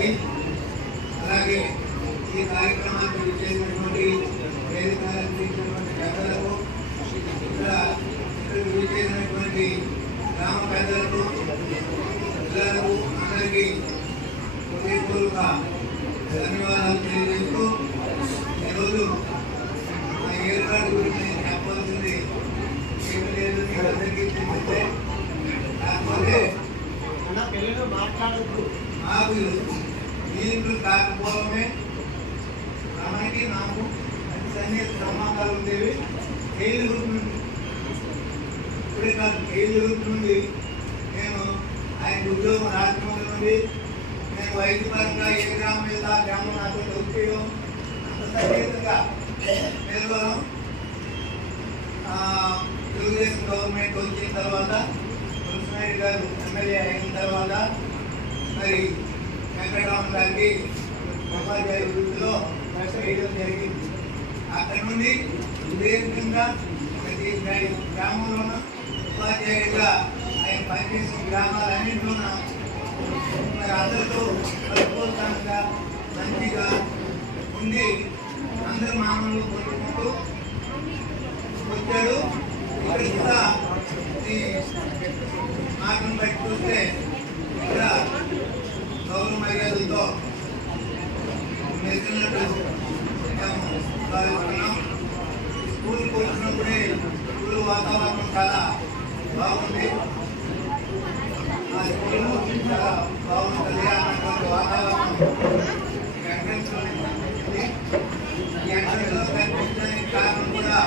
గారికి అలాగే ఈ కార్యక్రమానికి విచ్చేసినటువంటి వేదిక అలంకరించినటువంటి పెద్దలకు ఇక్కడికి విచ్చేసినటువంటి గ్రామ పెద్దలకు పిల్లలకు అందరికీ హృదయపూర్వక ధన్యవాదాలు తెలియజేస్తూ ఈరోజు మా ఏర్పాటు గురించి చెప్పవలసింది ఏమి లేదు మీకు అందరికీ తెలిస్తే కాకపోతే మాకు నీళ్ళు కాకపోవడమే రమణకి నాకు సన్నిహిత సంబంధాలు ఉండేవి కేలు గ్రూప్ నుండి ఇప్పుడే కాదు కేలు గ్రూప్ నుండి నేను ఆయన ఉద్యోగం రాజమండ్రి నుండి నేను వైద్యపరంగా ఏ గ్రామం మీద ఆ గ్రామం నాతో దొరికేయడం అంత సన్నిహితంగా నిర్వహణం తెలుగుదేశం గవర్నమెంట్ వచ్చిన తర్వాత కృష్ణారెడ్డి గారు ఎమ్మెల్యే అయిన తర్వాత మరి వెంకటరామన్ గారికి ఉపాధ్యాయ వృత్తిలో వేయడం జరిగింది. అక్కడి నుండి వివేకంగా ప్రతి గ్రామంలోనూ ఉపాధ్యాయుడిగా ఆయన పనిచేసిన గ్రామాలన్నింటిలోన మరి అందరితో పరిపూర్ణంగా మంచిగా ఉండి అందరు మామూలు కొట్టుకుంటూ వచ్చాడు. ఇక్కడ కూడా ఈ మార్గం బట్టి చూస్తే ఇక్కడ గౌరవ మర్యాదలతో మెచ్చినట్టు మేము భావిస్తున్నాం. స్కూల్కి వచ్చినప్పుడే స్కూల్ వాతావరణం చాలా బాగుంది. ఆ స్కూల్ చాలా బాగుంటుంది అన్నటువంటి వాతావరణం ఎంట్రెన్స్లో కనిపించింది. ఈ ఎంట్రెన్స్లో కనిపించడానికి కారణం కూడా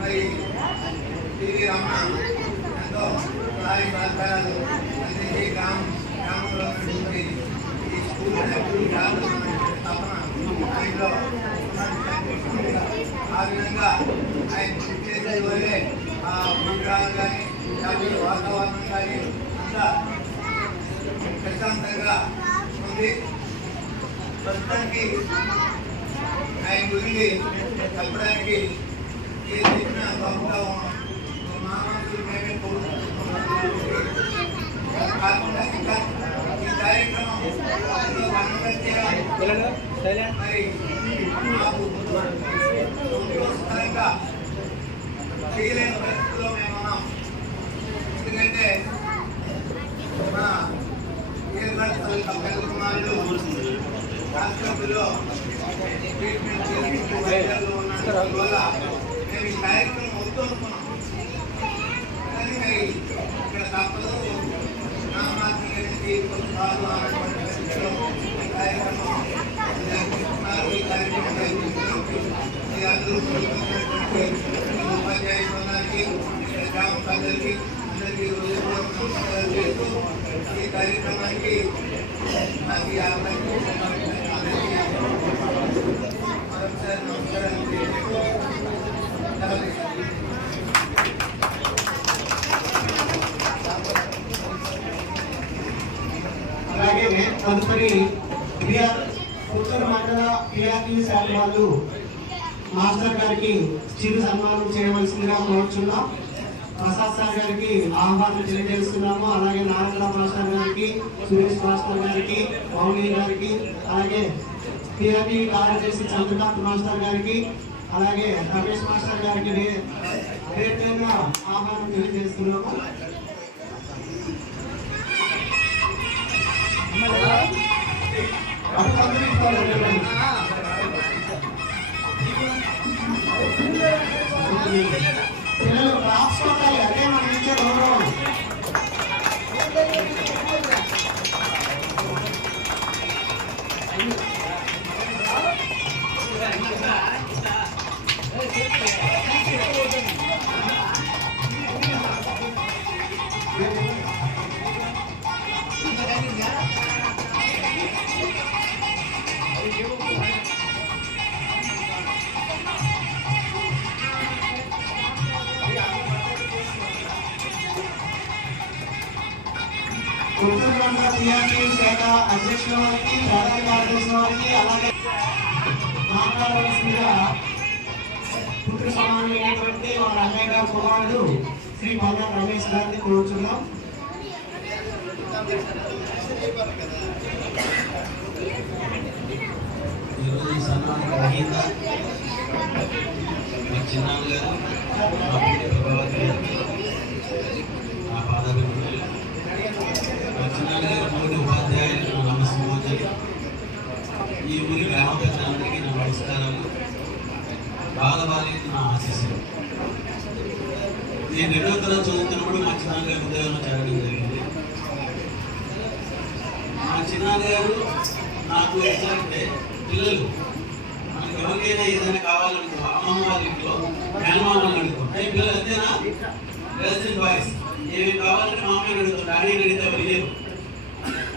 మరి టీవీ రమణ ఎంతో సహాయ సహకారాలు అందించి గ్రామంలో ఉన్నటువంటి ఈ స్కూల్ తపన ఆయనలో ఆ విధంగా ఆయన కృషి చేసేది వల్లే ఆ విగ్రహాలు కానీ వాతావరణం కానీ అంతా ప్రశాంతంగా ఉంది. ప్రస్తుతానికి ఆయన గురించి చెప్పడానికి ఏ చెప్పిన గొప్పగా మహామనుషులు మేమే కాకుండా ఇంకా ఈ కార్యక్రమం మరి మాకు సంతోషకరంగా చేయలేని పరిస్థితుల్లో మేము ఉన్నాం. ఎందుకంటే మన పెద్ద కుమారుడు హాస్పిటల్లో ట్రీట్మెంట్ చేసుకుంటూ వైద్యాల్లో ఉన్నందు వల్ల మేము ఈ కార్యక్రమం వద్దు అనుకున్నాం. కానీ మరి ఇక్కడ తప్పదు నామాత్మకి కొన్నిసార్లు అన్నటువంటి పరిస్థితిలో ఈ కార్యక్రమం జరుగుతున్నారు. ఈ కార్యక్రమం జరుగుతుంది. అందరూ ఉపాధ్యాయ బృందానికి గ్రామ ప్రజలకి అందరికీ హృదయపూర్వక నమస్కారాలు చేస్తూ ఈ కార్యక్రమానికి నాకు ఈ అవకాశం అందరికీ మరొకసారి నమస్కారాలు చేస్తూ అలాగే తదుపరి ఉత్తర మండల పిఆర్టీ శాఖ వాళ్ళు మాస్టర్ గారికి చిరు సన్మానం చేయవలసిందిగా కోరుచున్నాం. ప్రసాద్ సార్ గారికి ఆహ్వానం తెలియజేస్తున్నాము. అలాగే నారాయణ మాస్టర్ గారికి, సురేష్ మాస్టర్ గారికి, మౌని గారికి, అలాగే పిఆర్టీ కార్యదర్శి చంద్రకాంత్ మాస్టర్ గారికి, అలాగే రమేష్ మాస్టర్ గారికి పేరుగా ఆహ్వానం తెలియజేస్తున్నాము. పిల్లలు రాసుకోవాలి, అదే మనం ఇచ్చే గౌరవం. ఉత్తరాంధ్ర పిఆర్టీ శాఖ అధ్యక్షుల వారికి, ప్రధాన కార్యదర్శి వారికి, అలాగే మాట్లాడవలసిందిగా పుత్ర సమానమైనటువంటి వారి అన్నయ్య గారు కుమారుడు శ్రీ పల్లా రమేష్ గారిని కోరుచున్నాం. ఈరోజు ఈ సన్మానం గ్రహీత మా చిన్నాన్న గారు, మా పిల్లి ప్రభావతి గారికి నా పాదాభివందనాలు. మా చిన్నాన్న గారు తోటి ఉపాధ్యాయులకు నా నమస్కారాలు. ఈ ఊరి గ్రామ పెద్దలందరికీ నా నమస్కారాలు. బాలబాలికి నా ఆశీస్సులు. నేను 2వ తరగతి చదువుతున్నప్పుడు మా చిన్నాన్న గారు ఉద్యోగంలో చేరడం జరిగింది. మా చిన్నాన్న గారు నాకు ఎట్లంటే పిల్లలు మనకి ఎవరికైనా ఏదైనా కావాలనుకో అమ్మమ్మ వాళ్ళ ఇంట్లో మేనమామని అడుగుతాం. పిల్లలు అంతేనా? గర్ల్స్ అండ్ బాయ్స్ ఏమి కావాలంటే మామూలు అడుగుతాం. డాడీని అడిగితే అడిగారు,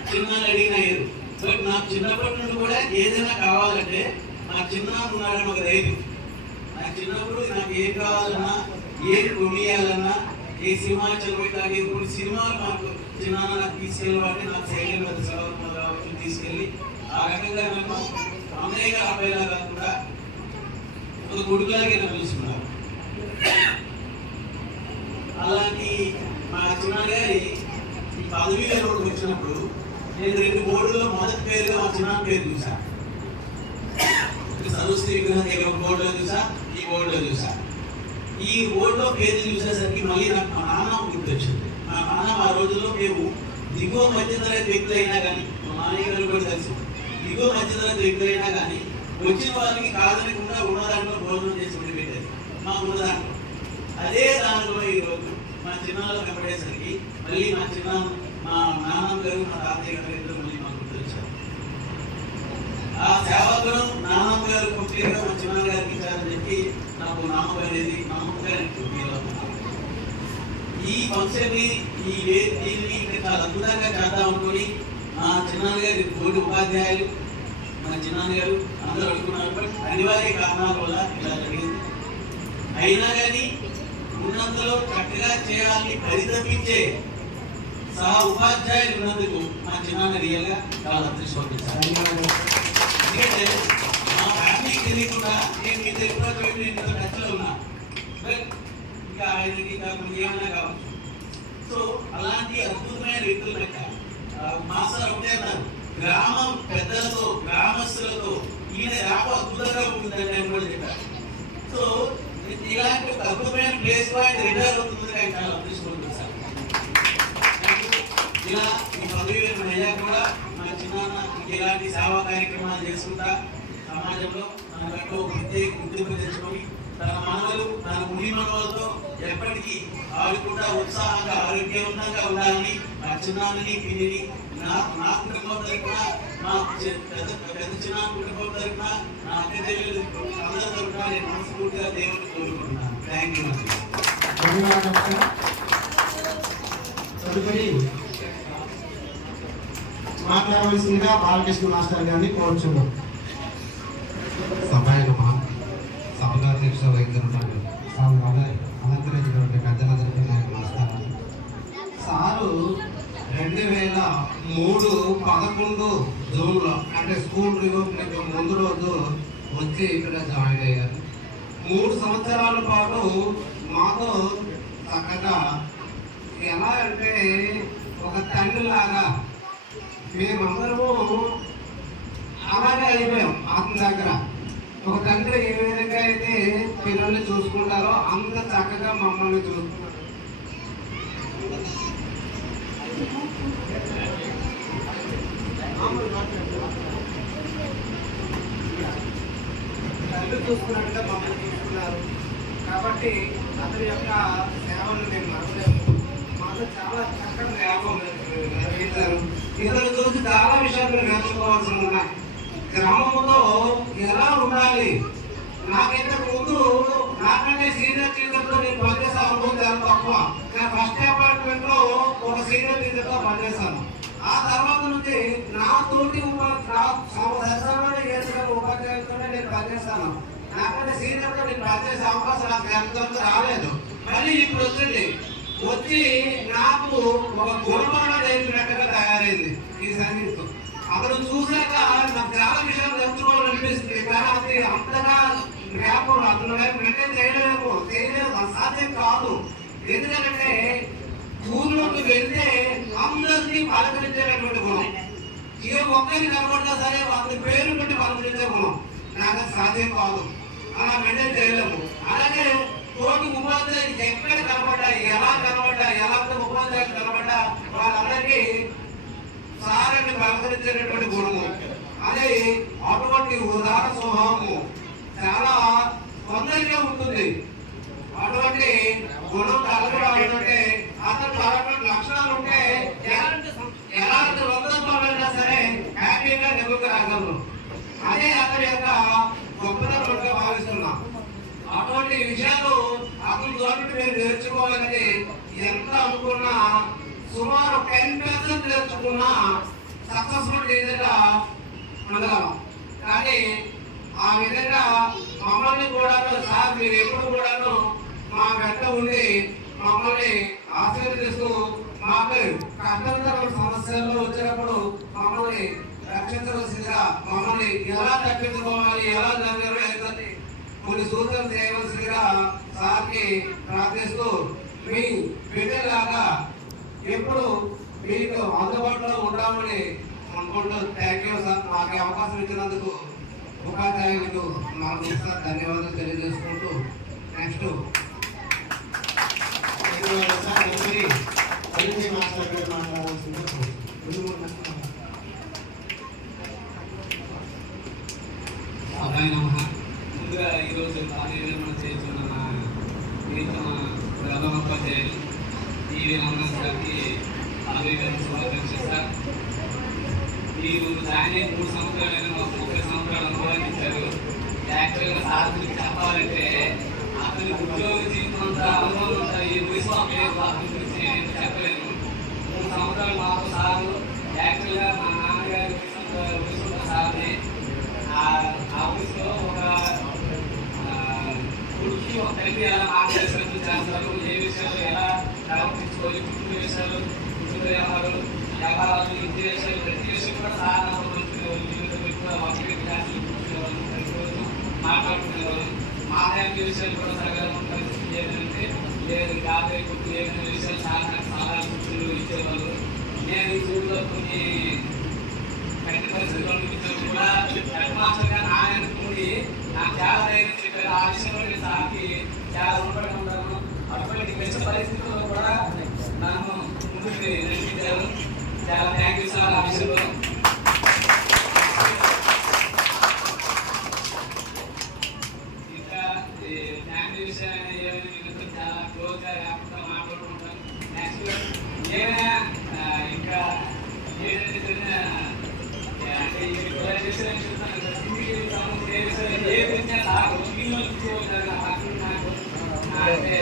చిన్నాన్ని అడిగిన అయ్యారు. బట్ నాకు చిన్నప్పటి నుండి కూడా ఏదైనా కావాలంటే నాకు చిన్నాన్న ఉన్నాడని ఒక ధైర్యం. నాకు చిన్నప్పుడు నాకు ఏం కావాలన్నా, ఏం కొనియాలన్నా, ఏ సినిమాలు చదివేటానికి ఇప్పుడు సినిమాలు మాకు చిన్నాన్న నాకు తీసుకెళ్ళబట్టి నాకు సైకిల్ పెద్ద సెలవు కావచ్చు తీసుకెళ్ళి ఆ రకంగా నన్ను అన్నయ్యగా అబ్బాయిలా కాకుండా ఒక కొడుకులాగే నన్ను చూసుకున్నారు. అలాంటి మా చిన్నాన్న గారి ఈ పదవి రోడ్డు వచ్చినప్పుడు నేను 2 బోర్డుల్లో మొదటి పేరుగా మా చిన్నాన్న పేరు చూసా. సరస్వతి విగ్రహం దగ్గర బోర్డులో చూసా, ఈ బోర్డులో చూసా. ఈ బోర్డులో పేరు చూసేసరికి మళ్ళీ నాకు మా నాన్న గుర్తొచ్చింది. మా నాన్న ఆ రోజుల్లో మేము దిగువ మధ్యతరగతి వ్యక్తులైనా కానీ, మా నాన్నయ్య గారు కూడా తెలిసి దిగువ మధ్యతరగతి వ్యక్తులైనా కానీ వచ్చిన వాళ్ళకి కాదనకుండా ఉన్నదాంట్లో భోజనం చేసి ఉండిపెట్టేది మా ఉన్నదాంట్లో. అదే దాంట్లో ఈరోజు మా చిన్నాళ్ళు కనపడేసరికి మళ్ళీ మా నాన్నమ్మ గారు మా తాతయ్య గారు ఇద్దరు మళ్ళీ మాకు గుర్తొచ్చారు. ఆ సేవకులు నాన్నమ్మ గారు కంప్లీట్గా మా చిన్నాన్న గారికి ఇచ్చారని చెప్పి నాకు నమ్మకం అనేది ఈ ఫంక్షన్ని దీన్ని చాలా అద్భుతంగా చేద్దాం అనుకుని మా చిన్నాన్న గారి తోటి ఉపాధ్యాయులు మా చిన్నాన్న గారు అందరూ అడుగుతున్నారు. బట్ అనివార్య కారణాల వల్ల ఇలా జరిగింది. అయినా కానీ ఉన్నంతలో చక్కగా చేయాలని పరితపించే సహా ఉపాధ్యాయులు ఉన్నందుకు మా చిన్నాన్న రియల్గా చాలా అదృష్టపడుతున్నాను. ఎందుకంటే మా ఫ్యామిలీకి తెలియకుండా నేను మీతో ఎప్పుడో టచ్లో ఉన్నా. బట్ ఇంకా ఆయనకి ఇంకా ఏమైనా కావచ్చు. సో అలాంటి అద్భుతమైన వ్యక్తులు లెక్క మాస్టర్ ఒకటే అన్నారు, గ్రామం పెద్దలతో గ్రామస్తులతో ఈయన రాక అద్భుతంగా ఉంటుందని ఆయన కూడా చెప్పారు. సో ఇలాంటి ఒక అద్భుతమైన ప్లేస్ పాయింట్ రిటైర్ అవుతుంది. ఆయన చాలా అదృష్టపడుతుంది సార్. ఇలా ఈ పదవి అయ్యా కూడా మన చిన్నాన్న ఇలాంటి సేవా కార్యక్రమాలు చేసుకుంటా సమాజంలో మనకంటూ ప్రత్యేక గుర్తింపు తెచ్చుకొని తన మనవలు తన ముని మనవలతో ఎప్పటికీ ఆడుకుంటా ఉత్సాహంగా ఆరోగ్యవంతంగా ఉండాలని మా చిన్నాన్నని పిన్నిని నా కుటుంబం తరఫున మా పెద్ద చిన్న కుటుంబం తరఫున నా అక్క చెల్లెలు అందరి తరఫున నేను మనస్ఫూర్తిగా దేవుడిని కోరుకుంటున్నాను. Thank you. తదుపరి మాట్లాడవలసిందిగా బాలకృష్ణ మాస్టర్ గారిని కోరుచున్నాం. సభాధ్యక్ష వైద్యులు అలంకరించినటువంటి పెద్దలందరికీ నాకు నమస్కారాలు. సారు 2003 జూన్లో అంటే స్కూల్ రిఓపెనింగ్ ముందు రోజు వచ్చి ఇక్కడ జాయిన్ అయ్యారు. 3 సంవత్సరాల పాటు మాతో చక్కగా ఎలా అంటే ఒక తండ్రిలాగా మేమందరము అలాగే అయిపోయాం. అతని దగ్గర ఒక తండ్రి ఏ విధంగా అయితే పిల్లల్ని చూసుకుంటారో అంత చక్కగా మమ్మల్ని చూసుకుంటారు. తండ్రి చూసుకున్నట్టుగా మమ్మల్ని చూసుకున్నారు. కాబట్టి అతని యొక్క సేవలు మేము మరవలేము. మాతో చాలా చక్కటి జ్ఞాపకం కలిగించారు. ఇతను చూసి చాలా విషయాలు నేర్చుకోవాల్సి ఉన్నాయి. గ్రామంలో ఎలా ఉండాలి, నాకైతే ముందు నాకంటే సీనియర్ టీచర్తో నేను పనిచేసాను చాలా తక్కువ. నేను ఫస్ట్ అపార్ట్మెంట్ లో ఒక సీనియర్ టీచర్తో పనిచేశాను. ఆ తర్వాత నుంచి నా తోటి ఉపాధ్యాయులతో నేను పనిచేస్తాను. నాకంటే సీనియర్తో నేను పనిచేసే అవకాశం నాకు ఎంత రాలేదు. మళ్ళీ ఇప్పుడు వచ్చి నాకు ఒక గుణపాఠం నేర్పినట్టుగా తయారైంది ఈ సంగీతం. అతను చూశాక నాకు చాలా విషయాలు తెలుసుకోవాలనిపిస్తుంది. కానీ అది అంతగా జ్ఞాపకం అతను మెయింటైన్ చేయలేదు, సాధ్యం కాదు. ఎందుకంటే ఊర్లోకి వెళ్తే అందరినీ పలకరించేటటువంటి గుణం. ఏ ఒక్కరిని కనబడినా సరే వాళ్ళ పేరు పెట్టి పలకరించే గుణం నాకు అది సాధ్యం కాదు, అలా మెయింటైన్ చేయలేము. అలాగే తోటి ఉపాధ్యాయులు ఎక్కడ కనబడ్డా, ఎలా ఉపాధ్యాయులు కనబడ్డా వాళ్ళందరికీ సారాన్ని పలకరించేటటువంటి గుణము, అదే అటువంటి ఉదాహరణ స్వభావము చాలా కొందరికే ఉంటుంది. అటువంటి గుణం కలగడాలంటే అతను అటువంటి లక్షణాలు ఉంటే ఎలాంటి వందలైనా సరే హ్యాపీగా నెగ్గుకు రాగలరు. అదే అతని యొక్క గొప్పతనంగా భావిస్తున్నాం. అటువంటి విషయాలు అతని ద్వారా మీరు నేర్చుకోవాలని ఎంత అనుకున్నా సుమారు 10% నేర్చుకున్నా సక్సెస్ఫుల్ టీచర్గా ఉండగలం. కానీ ఆ విధంగా మమ్మల్ని కూడాను సార్ మీరు ఎప్పుడు కూడాను మా వెంట ఉండి మమ్మల్ని ఆశీర్వదిస్తూ మాకు కష్టతర సమస్యల్లో వచ్చినప్పుడు మమ్మల్ని రక్షించవలసిందిగా, మమ్మల్ని ఎలా తప్పించుకోవాలి, ఎలా నిర్వహించాలి కొన్ని సూచనలు చేయవలసిందిగా సార్కి ప్రార్థిస్తూ మీ బిడ్డలాగా ఎప్పుడు మీకు అందుబాటులో ఉంటామని అనుకుంటూ థ్యాంక్ యూ సార్. మాకు అవకాశం ఇచ్చినందుకు ఉపాధ్యాయులకు మాకు సార్ ధన్యవాదాలు తెలియజేసుకుంటూ నెక్స్ట్ ముందుగా ఈరోజు కార్యక్రమం చేస్తున్న ప్రథమోపాధ్యాయులు టీవీ రామదాస్ గారికి శుభాకాంక్షలు సార్. మీరు జాయిన్ అయిన 3 సంవత్సరాలైనా మాకు 30 సంవత్సరాలు అనుభవాన్ని ఇచ్చారు. యాక్చువల్గా సార్ గురించి చెప్పాలంటే అతని ఉద్యోగ జీవితం అంతా అనుభవం అంతా ఈ వయసులో లేదు. అతని గురించి నేను చెప్పలేను. 3 సంవత్సరాలు మాకు సారు యాక్చువల్గా మా నాన్నగారి వయసు సార్ని ఆ వయసులో ఒక కొడుకు ఒక తల్లి ఎలా మార్గదర్శనం చేస్తారు, ఏ విషయాలు ఎలా ప్రవర్తించుకోవాలి, కుటుంబ విషయాలు, కుటుంబ వ్యాపారాలు, ఇంటి విషయాలు, ప్రతి విషయం కూడా సార్ మాట్లాడుకునేవారు. మా ఫ్యామిలీ విషయాలు కూడా సగం పరిస్థితి ఏంటంటే లేదు యాభై కొట్టు ఏదైనా విషయాలు చాలా సలహాలు సూచనలు ఇచ్చేవాళ్ళు. నేను ఈ ఊళ్ళో కొన్ని కఠిన పరిస్థితులు అనిపించినప్పుడు కూడా హెడ్ మాస్టర్ గారు ఆయన కూడి నాకు చాలా ధైర్యం చెప్పారు. ఆ విషయంలో నేను సార్కి చాలా రుణపడి ఉంటాను. అటువంటి కష్ట పరిస్థితుల్లో కూడా నన్ను ముందుకు నడిపించారు. చాలా థ్యాంక్ యూ సార్. ఆ విషయంలో ఇంకా ఫ్యామిలీ విషయాన్ని ఏమైనా చాలా క్లోజ్గా లేకుండా మాట్లాడుకుంటాను. నెక్స్ట్ ఏమైనా ఇంకా ఏదైతే అంటే ఏ విధంగా నాకు అంటే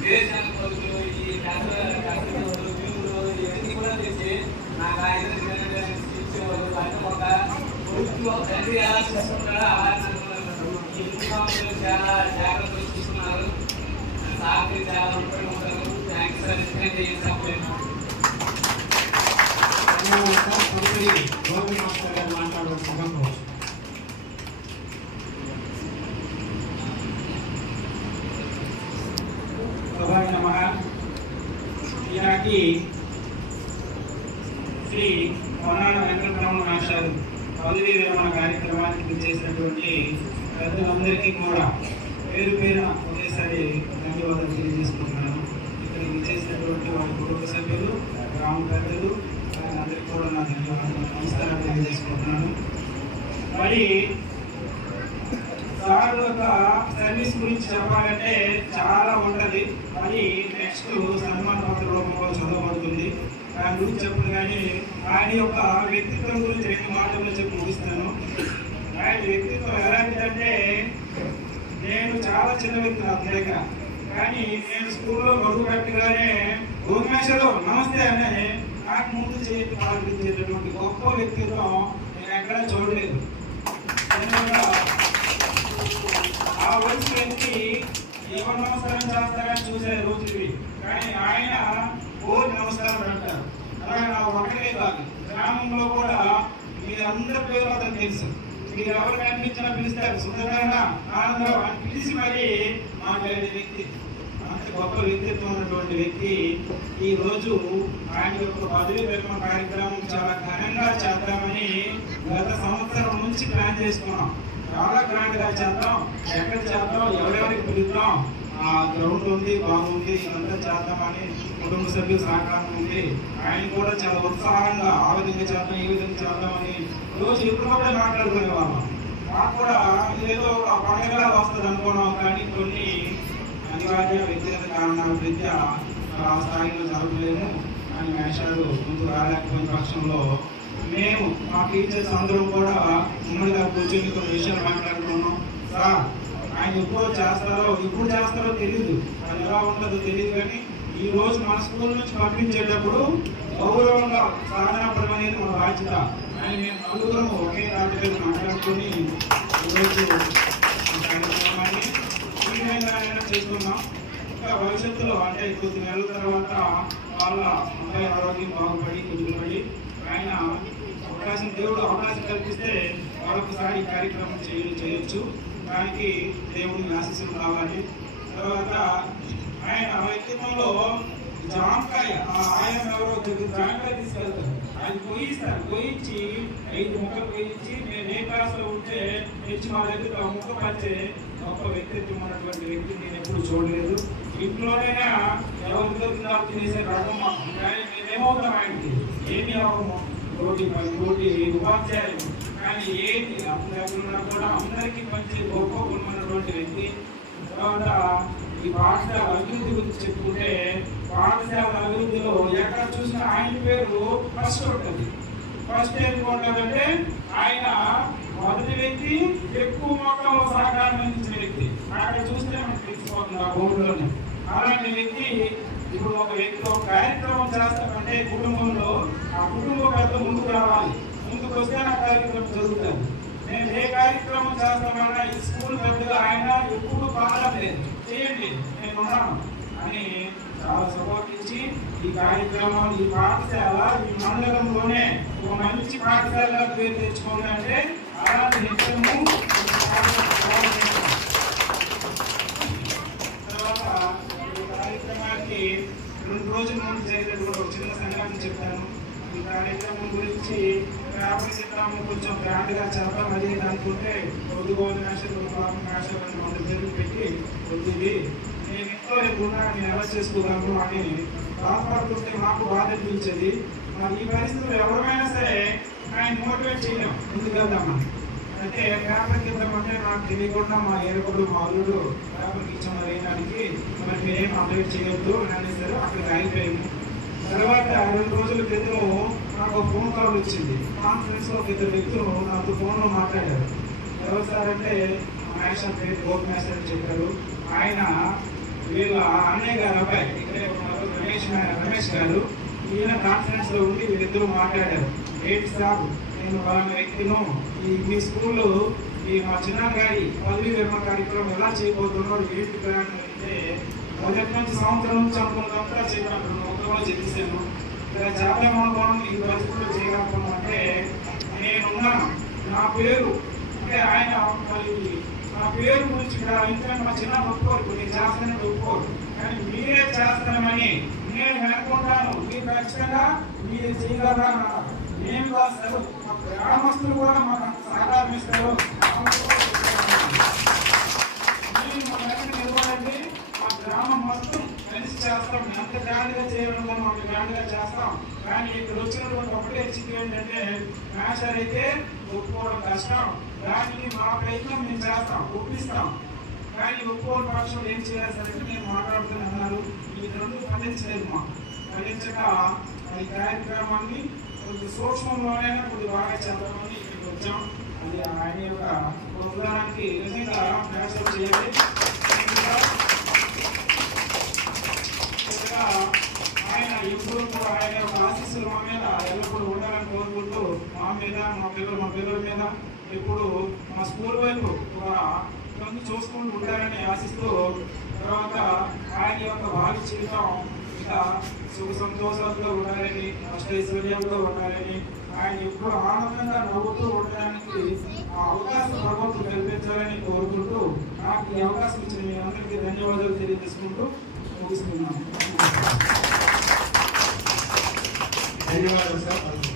విదేశాల కొరకు ఈ కథలు ఇవన్నీ కూడా తెచ్చి నాకు ఆయన ఇచ్చేవాళ్ళు. అంటే ఒక కొడుకు తండ్రి ఎలా చూసుకుంటారో అలా చాలా జాగ్రత్తలు చూస్తున్నారు. సార్కి చాలా ఉపయోగం ఉంటారు. Thanks sir. ఎందుకంటే ఏం చెప్పలేము. ఈనాటి శ్రీ వనాల వెంకటరమణ మాస్టర్ పదవీ విరమణ కార్యక్రమానికి చేసినటువంటి పెద్దలందరికీ కూడా పేరు పేరున ఒకేసారి ధన్యవాదాలు తెలియజేసుకుంటున్నాను. ఇక్కడికి చేసినటువంటి వారి కుటుంబ సభ్యులు, గ్రామ పెద్దలు అందరికీ కూడా నా ధన్యవాదాలు, నమస్కారాలు తెలియజేసుకుంటున్నాను. మరి సార్ యొక్క సర్వీస్ గురించి చెప్పాలంటే చాలా ఉంటుంది. మరి నెక్స్ట్ సన్మాన పత్ర రూపంలో చదవబడుతుంది. దాని గురించి చెప్పను కానీ ఆయన యొక్క వ్యక్తిత్వం గురించి 2 మాటల్లో చెప్పి ముగిస్తాను. ఆయన వ్యక్తిత్వం ఎలాంటిదంటే, నేను చాలా చిన్న వ్యక్తి అతని దగ్గర, కానీ నేను స్కూల్లో గొడుగు పెట్టగానే భువనేశ్వరు నమస్తే అనే నాకు ముందు చేతి పాల్గొనేటటువంటి గొప్ప వ్యక్తిత్వం నేను ఎక్కడా చూడలేదు. ఆ వయసు వ్యక్తి ఎవరు నమస్కారం చేస్తారని చూసే రోజువి, కానీ ఆయన ఓరి నమస్కారం అంటారు. అలాగే నా ఒకటే కాదు, గ్రామంలో కూడా మీరందరి పేరు అతను తెలుసు. మీరు ఎవరు కనిపించినా పిలుస్తారు, సుందరమైన ఆనందరావు అని పిలిచి మరీ మాట్లాడే వ్యక్తి. అంత గొప్ప వ్యక్తిత్వం ఉన్నటువంటి వ్యక్తి ఈ రోజు ఆయన యొక్క పదవీ విరమణ కార్యక్రమం చాలా ఘనంగా చేద్దామని అని గత సంవత్సరం నుంచి ప్లాన్ చేసుకున్నాం. చాలా గ్రాండ్గా చేద్దాం, ఎక్కడ చేద్దాం, ఎవరెవరికి పిలుద్దాం, ఆ గ్రౌండ్ ఉంది, బాగుంది, ఇదంతా చేద్దామని కుటుంబ సభ్యుల సహకారం ఉంది. ఆయన కూడా చాలా ఉత్సాహంగా ఆ విధంగా చేద్దాం, ఈ విధంగా చేద్దామని రోజు ఎప్పుడప్పుడే మాట్లాడుకునే వాళ్ళం. మాకు కూడా ఏదో ఒక పండుగలా వస్తుంది అనుకున్నాం, కానీ కొన్ని అనివార్య వ్యక్తిగత కారణాల రీత్యా ఆ స్థాయిలో జరగలేము అని మేషాలు ముందు రాలేకపోయిన పక్షంలో మేము మా టీచర్స్ అందరం కూడా ఉమ్మడిగా కూర్చొని కొన్ని విషయాలు మాట్లాడుకున్నాం. సార్ ఆయన ఎప్పుడు చేస్తారో తెలియదు, అది ఎలా ఉంటుందో తెలియదు, కానీ ఈ రోజు మన స్కూల్ నుంచి పంపించేటప్పుడు గౌరవంగా సాధనాపడం అనేది మన బాధ్యత అని మేము నలుగురం ఒకే తాటి మీద మాట్లాడుకొని ఈరోజు కార్యక్రమాన్ని ఈ విధంగా చేస్తున్నాం. ఇంకా భవిష్యత్తులో అంటే కొద్ది నెలల తర్వాత వాళ్ళ అబ్బాయి ఆరోగ్యం బాగుపడి కుదురుపడి ఆయన దేవుడు అవకాశం కల్పిస్తే మరొకసారి ఈ కార్యక్రమం చేయొచ్చు. దానికి దేవుడిని ఆశీస్సులు కావాలి. తర్వాత ఆయన వ్యక్తిత్వంలో జామకాయ ఆయన ఎవరో జామకాయ తీసుకెళ్తారు, అది పోయించి 5 ముక్కలు పోయించి నేను ఏ క్లాస్లో ఉంటే తెచ్చి మా దగ్గర ముక్క పంచే గొప్ప వ్యక్తిత్వం ఉన్నటువంటి వ్యక్తిని నేను ఎప్పుడు చూడలేదు. ఇంట్లోనైనా ఎవరితో తినేసే రకం కానీ మేమేమవుతాం, ఆయనకి ఏమి అవ్వము, రోటి ఉపాధ్యాయులు, కానీ ఏంటి అప్పుడు కూడా అందరికీ మంచి గొప్ప ఉన్నటువంటి వ్యక్తి. తర్వాత ఈ పాఠశాల అభివృద్ధి గురించి చెప్పుకుంటే పాఠశాల అభివృద్ధిలో ఎక్కడ చూసినా ఆయన పేరు ఫస్ట్ ఉంటుంది. ఫస్ట్ ఏం ఉంటుందంటే ఆయన మొదటి వ్యక్తి, ఎక్కువ మొత్తంలో సహకారం అందించిన వ్యక్తి. అక్కడ చూస్తే మనకు తెలిసిపోతుంది ఆ బోర్డులోనే. అలాంటి వ్యక్తి ఇప్పుడు ఒక వ్యక్తి ఒక కార్యక్రమం చేస్తామంటే కుటుంబంలో ఆ కుటుంబ పెద్ద ముందుకు రావాలి, ముందుకు వస్తే ఆ కార్యక్రమం జరుగుతుంది. నేను ఏ కార్యక్రమం చేస్తామన్నా ఈ స్కూల్ పెద్దగా ఆయన ఎప్పుడు బాధలేదు, చేయండి నేను ఉన్నాను అని చాలా సపోర్ట్ ఇచ్చి ఈ కార్యక్రమం ఈ పాఠశాల ఈ మండలంలోనే ఒక మంచి పాఠశాల పేరు తెచ్చుకోవాలంటే అలాంటి నిత్యము. తర్వాత ఈ కార్యక్రమానికి 2 రోజుల ముందు జరిగినటువంటి ఒక చిన్న సంఘటన చెప్తాను. ఈ కార్యక్రమం గురించి వ్యాపారం కొంచెం గ్రాండ్గా చేద్దాం అది అనుకుంటే కొద్దిగోని నేషనల్ మన పేరు పెట్టి కొద్దిది నేను ఇంట్లో ఉన్నాను, నేను ఎలా చేసుకోగలను అని బాధపడుతుంటే మాకు బాధ అనిపించేది. మరి ఈ పరిస్థితులు ఎవరైనా సరే ఆయన మోటివేట్ చేయలేం, ముందుకు వెళ్దామని. అంటే పేపర్కి ఇద్దామంటే నాకు తెలియకుండా మా ఏడుగుడు మా అల్లుడు పేపర్కి ఇచ్చాము వేయడానికి, మరి మీరేం అప్డేట్ చేయొద్దు అని అనేసారు. అక్కడికి ఆగిపోయాము. తర్వాత 2 రోజుల క్రితం నాకు ఫోన్ కాల్ వచ్చింది. కాన్ఫరెన్స్ లో 2 వ్యక్తులు నాతో ఫోన్లో మాట్లాడారు. ఎవరు సార్ అంటే మేషన్ పేరు గోపి మేషన్ అని చెప్పారు. ఆయన వీళ్ళ అన్నయ్య గారు అబ్బాయి ఇక్కడే ఉన్నారు, రమేష్ గారు. ఈయన కాన్ఫరెన్స్ లో ఉండి వీళ్ళిద్దరూ మాట్లాడారు. ఏంటి సార్, నేను వాళ్ళ వ్యక్తిను మీ స్కూల్లో ఈ మా చిన్నగారి పదవీ విరమణ కార్యక్రమం ఎలా చేయబోతున్నారు ఏంటి ప్లాన్ అంటే మొదటి నుంచి సంవత్సరం నుంచి అనుకున్నదంతా చేయడానికి ఒకరోజు చెప్పేసాను. ఇలా చేద్దామనుకోవడం ఈ పరిస్థితుల్లో చేయకపోవడం అంటే నేనున్నాను, నా పేరు అంటే ఆయన మరి నా పేరు గురించి ఇక్కడ ఇంట్లో మా చిన్న ఒప్పుకోరు, నేను చేస్తానని ఒప్పుకోరు, కానీ మీరే చేస్తానని నేను అనుకుంటాను, మీరు ఖచ్చితంగా మీరు చేయగలరా అన్నారు. మేము కాదు మా గ్రామస్తులు కూడా మాకు సహకారం ఇస్తారు. నిలబడండి, మా గ్రామం మొత్తం కలిసి చేస్తాం, ఎంత గ్రాండ్గా చేయడం మాకు గ్రాండ్గా చేస్తాం. కానీ ఇక్కడ వచ్చినటువంటి ఒకటే చిక్కు ఏంటంటే మేషర్ అయితే ఒప్పుకోవడం కష్టం. దానికి మా ప్రయత్నం మేము చేస్తాం, ఒప్పిస్తాం. కానీ ఒప్పుకోని పక్షంలో ఏం చేయాలి సరే నేను మాట్లాడుతూనే అన్నారు. ఈ 2 ఫలించలేదు, మాకు ఫలించక ఈ కార్యక్రమాన్ని కొద్ది సూక్ష్మంలోనైనా కొద్ది బాగా చేద్దామని ఇక్కడికి వచ్చాం. అది ఆయన యొక్క ఉదాహరణకి నిజంగా మేషర్ చేయాలి. ఆయన ఎప్పుడు కూడా ఆయన యొక్క ఆశీస్సులు మా మీద ఎల్లప్పుడూ ఉండాలని కోరుకుంటూ మా మీద మా పిల్లల మీద ఇప్పుడు మా స్కూల్ వైపు కొంచెం చూసుకుంటూ ఉంటారని ఆశిస్తూ, తర్వాత ఆయన యొక్క భావి జీవితం ఇంకా సుఖ సంతోషాలతో ఉండాలని, అష్టైశ్వర్యంతో ఉండాలని, ఆయన ఎప్పుడు ఆనందంగా నవ్వుతూ ఉండడానికి ఆ అవకాశం భగవంతుడు కల్పించాలని కోరుకుంటూ నాకు ఈ అవకాశం ఇచ్చిన మీ అందరికీ ధన్యవాదాలు తెలియజేసుకుంటూ ముగిస్తున్నాను. ధన్యవాదాలు సార్.